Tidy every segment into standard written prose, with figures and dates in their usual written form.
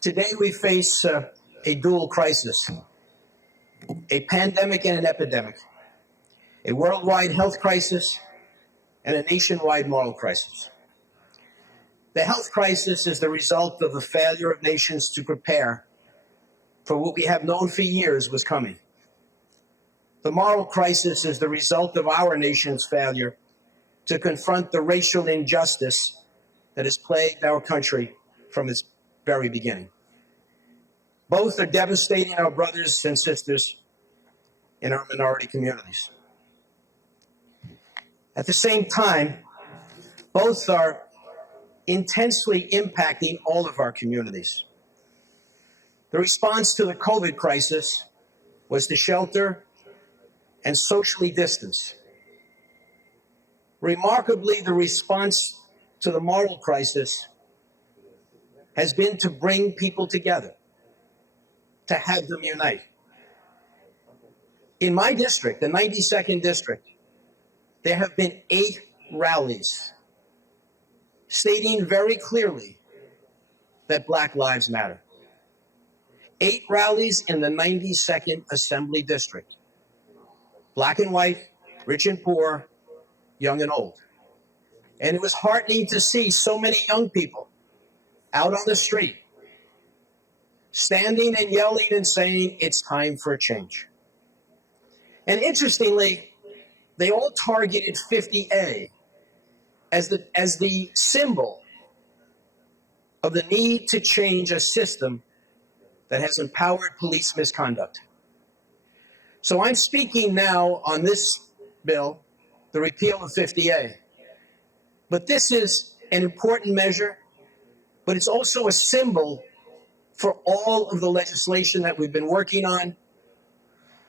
Today we face a dual crisis, a pandemic and an epidemic, a worldwide health crisis and a nationwide moral crisis. The health crisis is the result of the failure of nations to prepare for what we have known for years was coming. The moral crisis is the result of our nation's failure to confront the racial injustice that has plagued our country from its very beginning. Both are devastating our brothers and sisters in our minority communities. At the same time, both are intensely impacting all of our communities. The response to the COVID crisis was to shelter and socially distance. Remarkably, the response to the moral crisis has been to bring people together, to have them unite. In my district, the 92nd district, there have been 8 rallies stating very clearly that Black lives matter. 8 rallies in the 92nd Assembly District. Black and white, rich and poor, young and old. And it was heartening to see so many young people out on the street, standing and yelling and saying, it's time for a change. And interestingly, they all targeted 50A as the symbol of the need to change a system that has empowered police misconduct. So I'm speaking now on this bill, the repeal of 50A. But this is an important measure, but it's also a symbol for all of the legislation that we've been working on,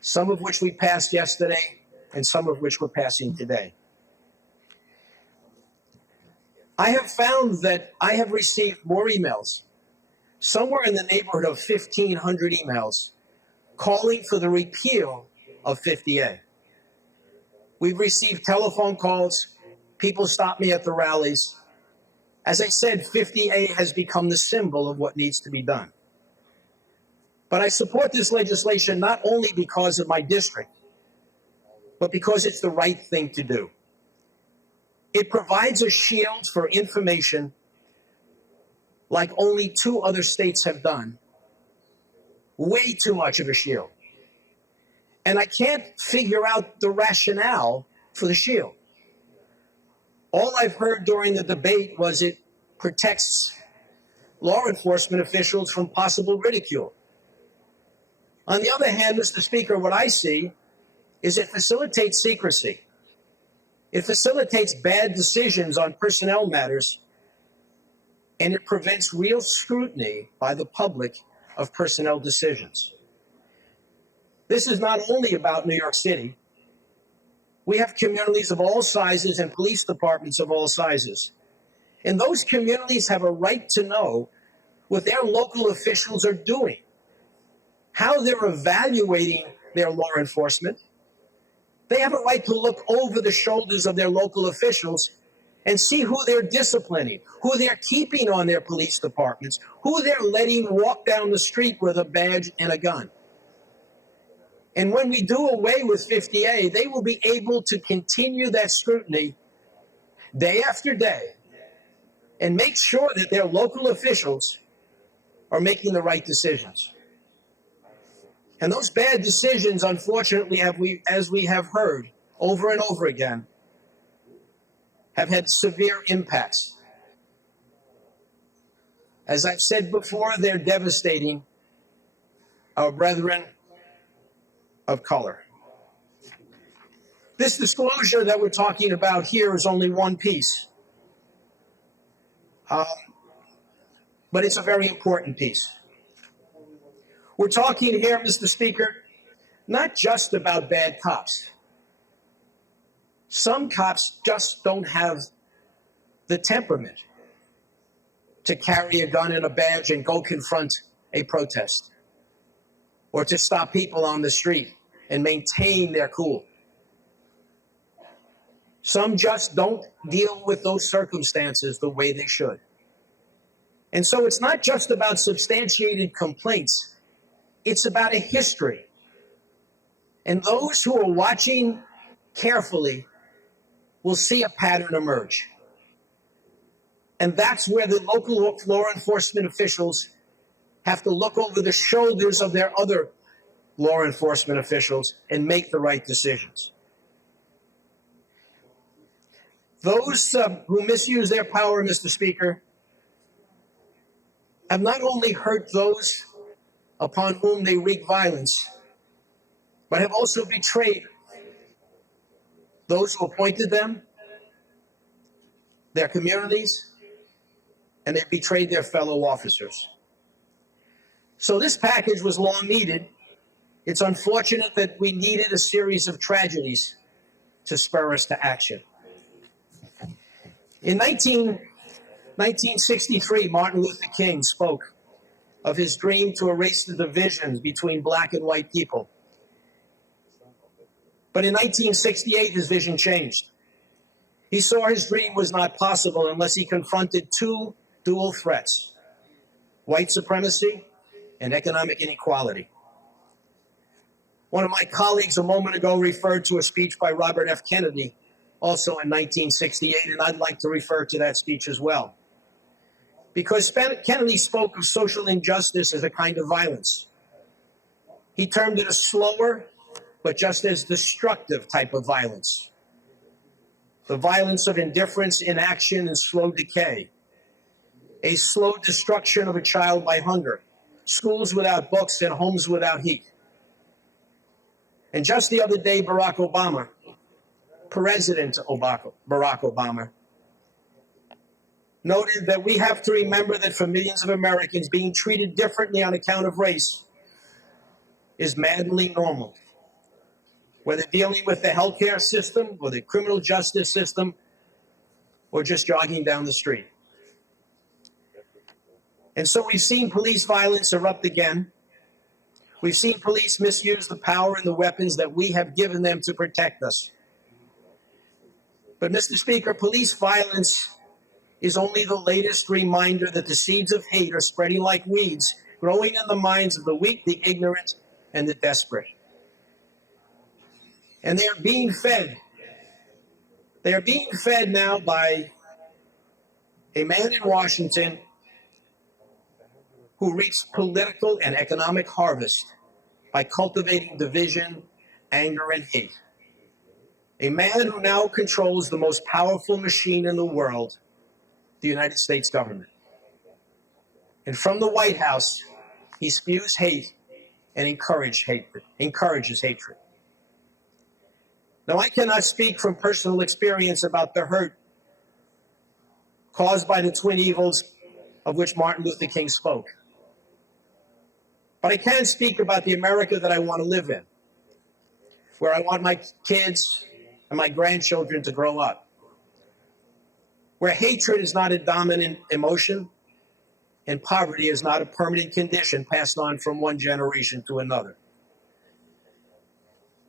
some of which we passed yesterday and some of which we're passing today. I have found that I have received more emails, somewhere in the neighborhood of 1,500 emails, calling for the repeal of 50A. We've received telephone calls, people stop me at the rallies. As I said, 50A has become the symbol of what needs to be done. But I support this legislation not only because of my district, but because it's the right thing to do. It provides a shield for information like only 2 other states have done. Way too much of a shield. And I can't figure out the rationale for the shield. All I've heard during the debate was it protects law enforcement officials from possible ridicule. On the other hand, Mr. Speaker, what I see is it facilitates secrecy. It facilitates bad decisions on personnel matters, and it prevents real scrutiny by the public of personnel decisions. This is not only about New York City. We have communities of all sizes and police departments of all sizes. And those communities have a right to know what their local officials are doing, how they're evaluating their law enforcement. They have a right to look over the shoulders of their local officials and see who they're disciplining, who they're keeping on their police departments, who they're letting walk down the street with a badge and a gun. And when we do away with 50A, they will be able to continue that scrutiny day after day and make sure that their local officials are making the right decisions. And those bad decisions, unfortunately, as we have heard over and over again, have had severe impacts. As I've said before, they're devastating our brethren of color. This disclosure that we're talking about here is only one piece. But it's a very important piece. We're talking here, Mr. Speaker, not just about bad cops. Some cops just don't have the temperament to carry a gun and a badge and go confront a protest, or to stop people on the street and maintain their cool. Some just don't deal with those circumstances the way they should. And so it's not just about substantiated complaints, it's about a history. And those who are watching carefully will see a pattern emerge. And that's where the local law enforcement officials have to look over the shoulders of their other law enforcement officials and make the right decisions. Those who misuse their power, Mr. Speaker, have not only hurt those upon whom they wreak violence, but have also betrayed those who appointed them, their communities, and they betrayed their fellow officers. So this package was long needed. It's unfortunate that we needed a series of tragedies to spur us to action. In 1963, Martin Luther King spoke of his dream to erase the divisions between black and white people. But in 1968, his vision changed. He saw his dream was not possible unless he confronted two dual threats: white supremacy and economic inequality. One of my colleagues a moment ago referred to a speech by Robert F. Kennedy, also in 1968, and I'd like to refer to that speech as well. Because Kennedy spoke of social injustice as a kind of violence. He termed it a slower, but just as destructive type of violence. The violence of indifference, inaction, and slow decay. A slow destruction of a child by hunger, schools without books, and homes without heat. And just the other day, President Barack Obama, noted that we have to remember that for millions of Americans, being treated differently on account of race is maddeningly normal. Whether dealing with the healthcare system or the criminal justice system or just jogging down the street. And so we've seen police violence erupt again. We've seen police misuse the power and the weapons that we have given them to protect us. But, Mr. Speaker, police violence is only the latest reminder that the seeds of hate are spreading like weeds, growing in the minds of the weak, the ignorant, and the desperate. And they are being fed. They are being fed now by a man in Washington who reaps political and economic harvest by cultivating division, anger, and hate. A man who now controls the most powerful machine in the world, the United States government. And from the White House, he spews hate and encourages hatred. Now, I cannot speak from personal experience about the hurt caused by the twin evils of which Martin Luther King spoke. But I can speak about the America that I want to live in, where I want my kids and my grandchildren to grow up, where hatred is not a dominant emotion and poverty is not a permanent condition passed on from one generation to another.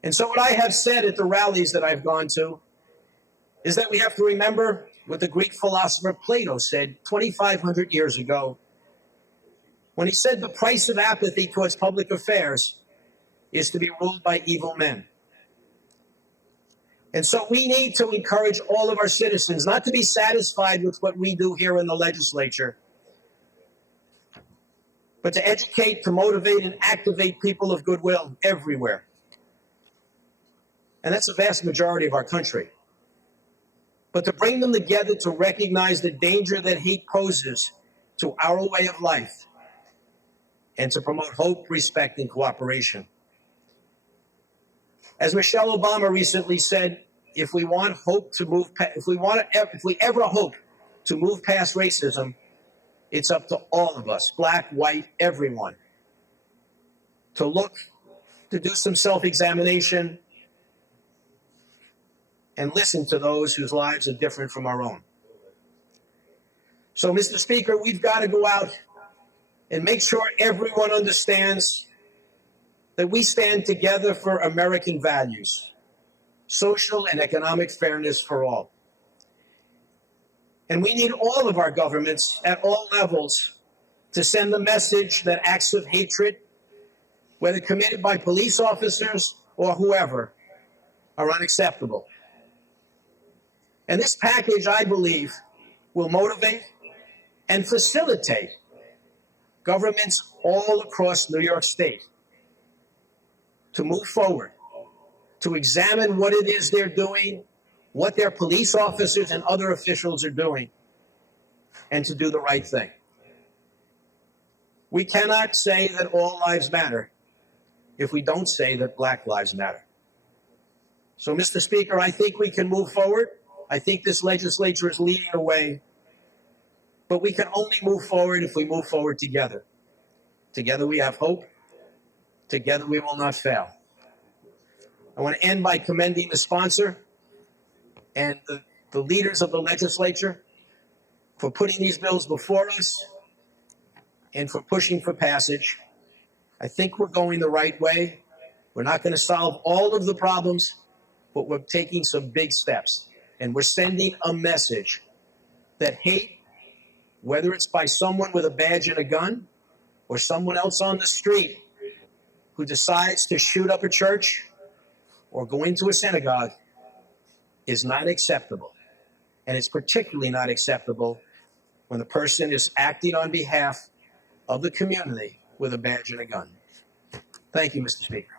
And so what I have said at the rallies that I've gone to is that we have to remember what the Greek philosopher Plato said 2,500 years ago, when he said the price of apathy towards public affairs is to be ruled by evil men. And so we need to encourage all of our citizens not to be satisfied with what we do here in the legislature, but to educate, to motivate, and activate people of goodwill everywhere. And that's the vast majority of our country. But to bring them together to recognize the danger that hate poses to our way of life and to promote hope, respect, and cooperation. As Michelle Obama recently said, if we ever hope to move past racism, it's up to all of us, black, white, everyone, to do some self-examination and listen to those whose lives are different from our own. So, Mr. Speaker, we've got to go out and make sure everyone understands that we stand together for American values, social and economic fairness for all. And we need all of our governments at all levels to send the message that acts of hatred, whether committed by police officers or whoever, are unacceptable. And this package, I believe, will motivate and facilitate governments all across New York State to move forward, to examine what it is they're doing, what their police officers and other officials are doing, and to do the right thing. We cannot say that all lives matter if we don't say that Black lives matter. So, Mr. Speaker, I think we can move forward. I think this legislature is leading the way, but we can only move forward if we move forward together. Together we have hope. Together we will not fail. I want to end by commending the sponsor and the leaders of the legislature for putting these bills before us and for pushing for passage. I think we're going the right way. We're not going to solve all of the problems, but we're taking some big steps. And we're sending a message that hate, whether it's by someone with a badge and a gun or someone else on the street who decides to shoot up a church or go into a synagogue, is not acceptable. And it's particularly not acceptable when the person is acting on behalf of the community with a badge and a gun. Thank you, Mr. Speaker.